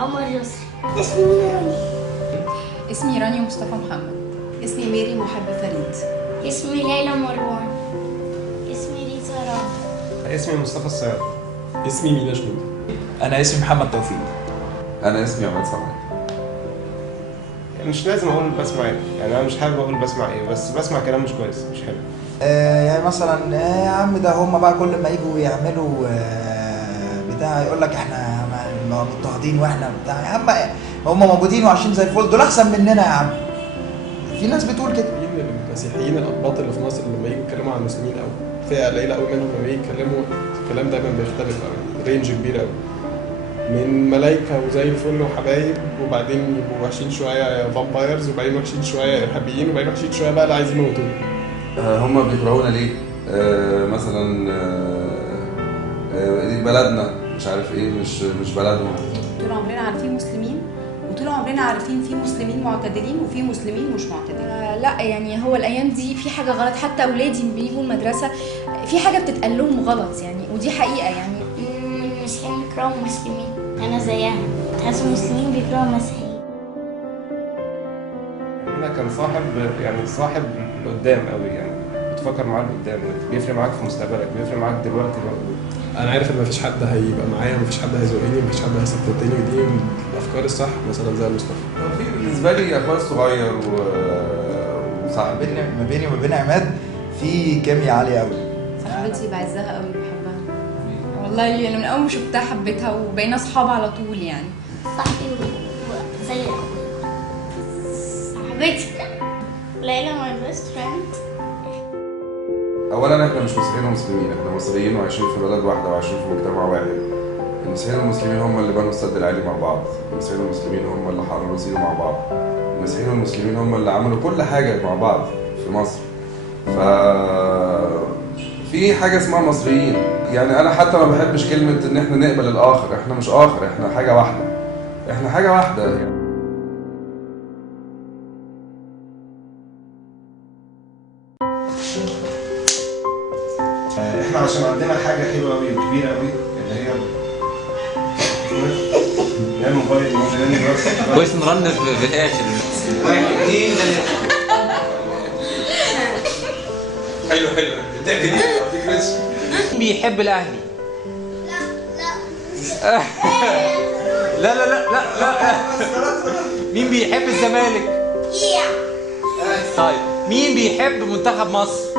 عمر يسري. اسمي راني. اسمي رانيا مصطفى محمد. اسمي ميري محب فريد. اسمي ليلى مروان. اسمي ريتا رام. اسمي مصطفى الصياد. اسمي مينا شنودة. أنا اسمي محمد توفيق. أنا اسمي عماد سمعي. مش لازم اقول بسمع ايه، يعني انا مش حابب اقول بسمع ايه، بس بسمع كلام مش كويس مش حلو. يعني مثلا يا عم ده هم بقى كل ما يجوا يعملوا بتاع يقول لك احنا مضطهدين واحنا بتاع. يا عم هم موجودين وعايشين زي الفل، دول احسن مننا يا عم. في ناس بتقول كده. المسيحيين الأقباط اللي في مصر لما يجوا يتكلموا عن المسلمين أو فئة قليلة قوي منهم لما يجوا يتكلموا الكلام دايما بيختلف قوي، رينج كبير قوي. من ملايكة وزي الفل وحبايب، وبعدين يبقوا وحشين شوية فامبايرز، وبعدين وحشين شوية إرهابيين، وبعدين وحشين شوية بقى اللي عايزين يموتونا. هم بيكرهونا ليه؟ مثلا دي بلدنا مش عارف ايه، مش بلدهم. طول عمرنا عارفين مسلمين، وطول عمرنا عارفين في مسلمين معتدلين وفي مسلمين مش معتدلين. لا يعني هو الايام دي في حاجه غلط، حتى اولادي بيجوا المدرسه في حاجه بتتقال لهم غلط يعني، ودي حقيقه يعني. المسيحيين بيكرهوا المسلمين، انا زيها. تحس المسلمين بيكرهوا المسيحيين. انا كان صاحب لقدام قوي، يعني بتفكر معاه لقدام، بيفرق معاك في مستقبلك، بيفرق معاك دلوقتي برضه. أنا عارف إن مفيش حد هيبقى معايا، مفيش حد هيزقني، مفيش حد هيسبورتني، ودي من الأفكار الصح مثلا زي مصطفى. في بالنسبة لي أخويا الصغير وصاحب ما بيني وما بين عماد في كيمياء عالية قوي. صاحبتي بعزها قوي بحبها والله انا من اول ما شفتها حبيتها وبقينا اصحاب على طول يعني. صاحبي زي صاحبتي ليلى my best friend. أولا إحنا مش مسيحيين ومسلمين، إحنا مصريين وعايشين في بلد واحدة وعايشين في مجتمع واحد. المسيحيين والمسلمين هم اللي بنوا السد العالي مع بعض، المسيحيين والمسلمين هم اللي حرروا سينا مع بعض، المسيحيين والمسلمين هم اللي عملوا كل حاجة مع بعض في مصر. في حاجة اسمها مصريين، يعني أنا حتى ما بحبش كلمة إن إحنا نقبل الآخر، إحنا مش آخر، إحنا حاجة واحدة، إحنا حاجة واحدة يعني. احنا عشان عندنا حاجة حلوة قوي وكبيرة قوي اللي هي الموبايل كويس نرنف في الاخر. 1 2 3. حلو الضحكه دي ما تفكرش. مين بيحب الاهلي؟ لا لا مين بيحب الزمالك؟ طيب مين بيحب منتخب مصر؟